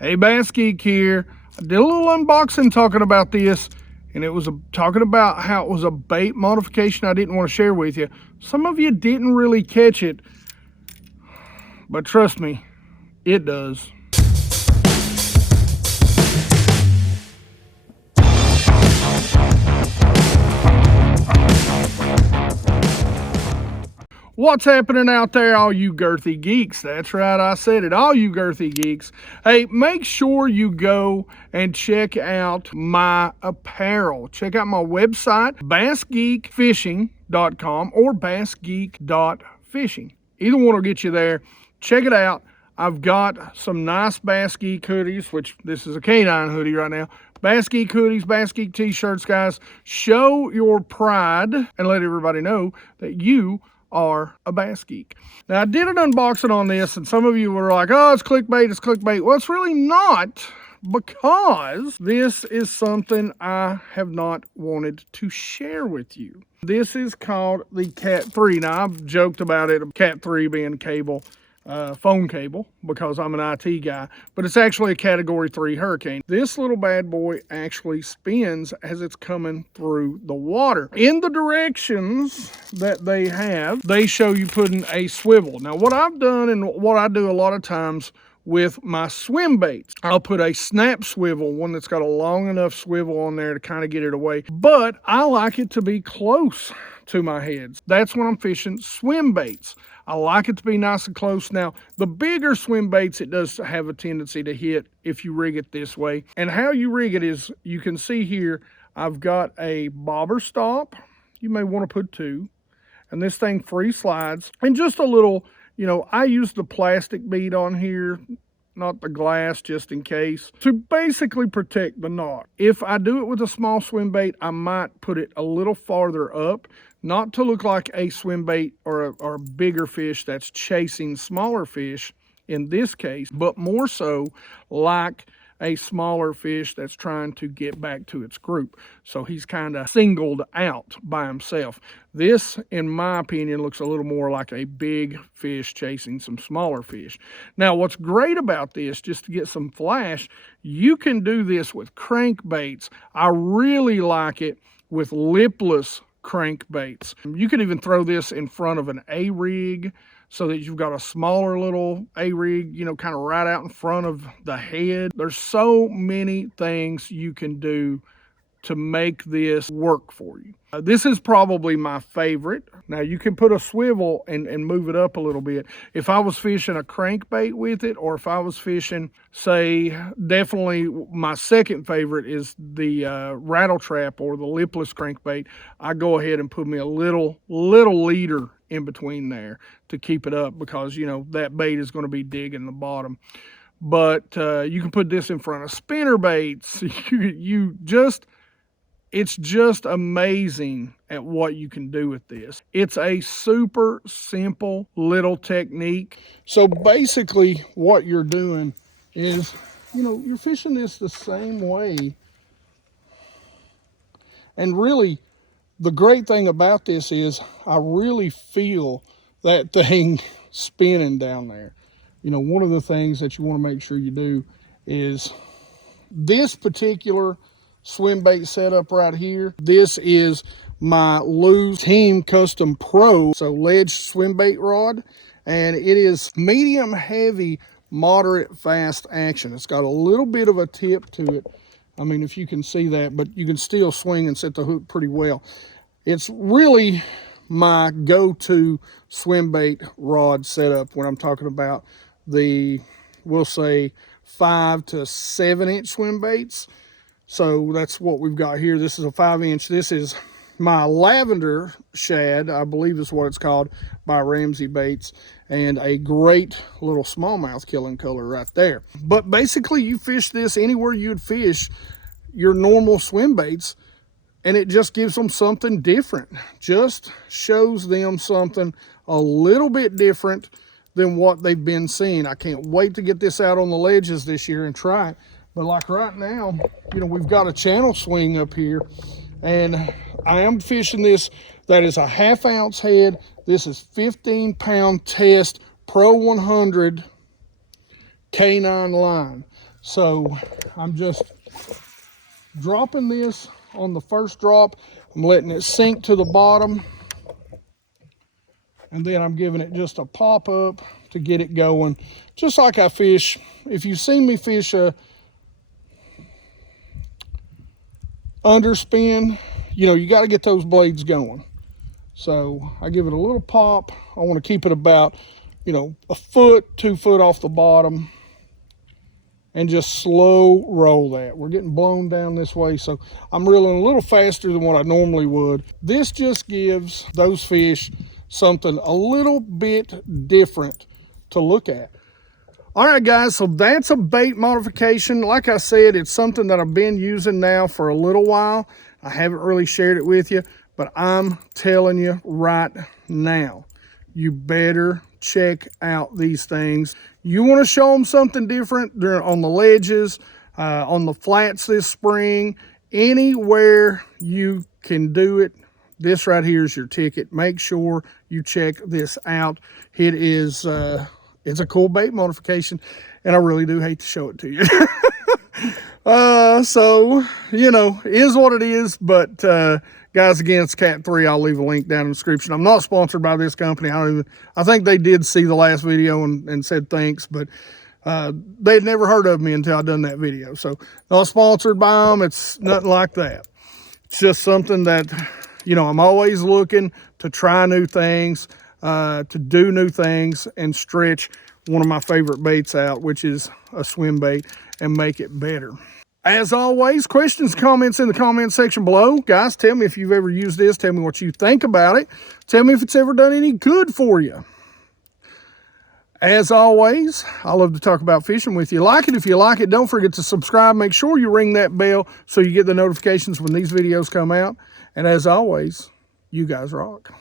Hey, BassGeek here. I did a little unboxing talking about this, and it was talking about how it was a bait modification I didn't want to share with you. Some of you didn't really catch it, but trust me, it does. What's happening out there, all you girthy geeks? That's right, I said it, all you girthy geeks. Hey, make sure you go and check out my apparel. Check out my website, bassgeekfishing.com or bassgeek.fishing. Either one will get you there. Check it out. I've got some nice BassGeek hoodies, which this is a canine hoodie right now. BassGeek hoodies, BassGeek t-shirts, guys. Show your pride and let everybody know that you are a bass geek. Now, I did an unboxing on this, and some of you were like, oh, it's clickbait, it's clickbait. Well, it's really not, because this is something I have not wanted to share with you. This is called the Cat 3. Now, I've joked about it, Cat 3 being cable, phone cable, because I'm an IT guy, but it's actually a Category 3 hurricane. This little bad boy actually spins as it's coming through the water. In the directions that they have, they show you putting a swivel. Now, what I've done and what I do a lot of times with my Swimbaits, I'll put a snap swivel, one that's got a long enough swivel on there to kind of get it away, but I like it to be close to my heads. That's when I'm fishing Swimbaits. I like it to be nice and close. Now, the bigger Swimbaits, it does have a tendency to hit if you rig it this way. And how you rig it is, you can see here, I've got a bobber stop. You may want to put two. And this thing free slides. And just a little, you know, I use the plastic bead on here, not the glass, just in case, to basically protect the knot. If I do it with a small swim bait, I might put it a little farther up, not to look like a swim bait or a bigger fish that's chasing smaller fish in this case, but more so like a smaller fish that's trying to get back to its group. So he's kind of singled out by himself. This, in my opinion, looks a little more like a big fish chasing some smaller fish. Now, what's great about this, just to get some flash, you can do this with crankbaits. I really like it with lipless crankbaits. You could even throw this in front of an A-rig, so that you've got a smaller little A-rig, you know, kind of right out in front of the head. There's so many things you can do to make this work for you. This is probably my favorite. Now, you can put a swivel and move it up a little bit. If I was fishing a crankbait with it, or if I was fishing, say, definitely my second favorite is the rattle trap or the lipless crankbait, I go ahead and put me a little leader in between there to keep it up, because, you know, that bait is going to be digging the bottom. But you can put this in front of spinner baits. It's just amazing at what you can do with this. It's a super simple little technique. So basically what you're doing is, you know, you're fishing this the same way. And really, the great thing about this is I really feel that thing spinning down there. You know, one of the things that you want to make sure you do is this particular swim bait setup right here. This is my Lew's Team Custom Pro, so ledge swim bait rod, and it is medium heavy, moderate fast action. It's got a little bit of a tip to it. I mean, if you can see that, but you can still swing and set the hook pretty well. It's really my go-to swim bait rod setup when I'm talking about the, we'll say, 5 to 7 inch swim baits. So that's what we've got here. This is a 5-inch. This is my lavender shad, I believe is what it's called, by Ramsey Baits, and a great little smallmouth killing color right there. But basically, you fish this anywhere you'd fish your normal swim baits, and it just gives them something different. Just shows them something a little bit different than what they've been seeing. I can't wait to get this out on the ledges this year and try it. But like right now, you know, we've got a channel swing up here, and I am fishing this. That is a 1/2 ounce head. This is 15-pound test Pro 100 K9 line. So I'm just dropping this on the first drop. I'm letting it sink to the bottom. And then I'm giving it just a pop up to get it going. Just like I fish. If you've seen me fish a underspin, you know, you got to get those blades going. So I give it a little pop. I want to keep it about, you know, a foot, 2 foot off the bottom, and just slow roll that. We're getting blown down this way, so I'm reeling a little faster than what I normally would. This just gives those fish something a little bit different to look at. All right, guys, so that's a bait modification. Like I said, it's something that I've been using now for a little while. I haven't really shared it with you, but I'm telling you right now, you better check out these things. You want to show them something different on the ledges, on the flats this spring, anywhere you can do it. This right here is your ticket. Make sure you check this out. It is it's a cool bait modification, and I really do hate to show it to you. So, you know, is what it is. But guys, again, it's Cat 3. I'll leave a link down in the description. I'm not sponsored by this company. I think they did see the last video and said thanks, but they'd never heard of me until I done that video. So not sponsored by them. It's nothing like that. It's just something that, you know, I'm always looking to try new things, to do new things, and stretch one of my favorite baits out, which is a swim bait, and make it better. As always, questions, comments in the comment section below. Guys, tell me if you've ever used this. Tell me what you think about it. Tell me if it's ever done any good for you. As always, I love to talk about fishing with you. Like it if you like it. Don't forget to subscribe. Make sure you ring that bell so you get the notifications when these videos come out. And as always, you guys rock.